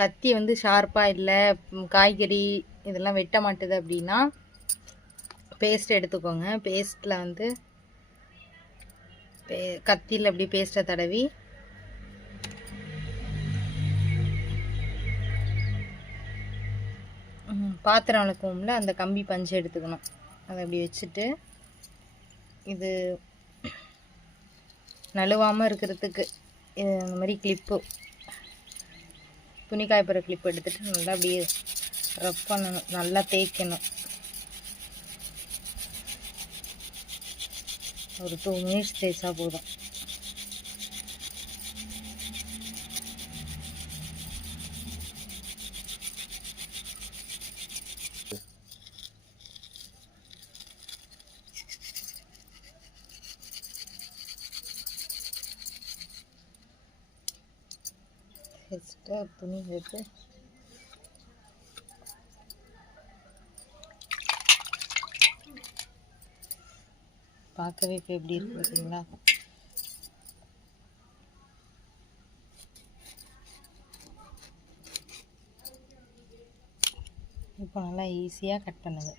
கத்தி வந்து ஷார்ப்பாக இல்லை, காய்கறி இதெல்லாம் வெட்ட மாட்டுது அப்படின்னா பேஸ்ட் எடுத்துக்கோங்க. பேஸ்ட்டில் வந்து கத்தியில் அப்படி பேஸ்ட்டை தடவி பாத்திரம் விளக்குவோம்ல, அந்த கம்பி பஞ்சு எடுத்துக்கணும். அதை அப்படி வச்சுட்டு இது நழுவாமல் இருக்கிறதுக்கு இந்த மாதிரி கிளிப்பு, துணி காய்ப்புற கிளிப் எடுத்துகிட்டு நல்லா அப்படியே ரப் பண்ணணும், நல்லா தேய்க்கணும். ஒரு 2 மினிட்ஸ் தேய்ச்சா போதும். எக்ஸ்ட்ரா துணி எடுத்து பார்க்கவே இப்போ எப்படி இருக்கு பார்த்தீங்களா? இப்போ நல்லா ஈஸியாக கட் பண்ணுங்க.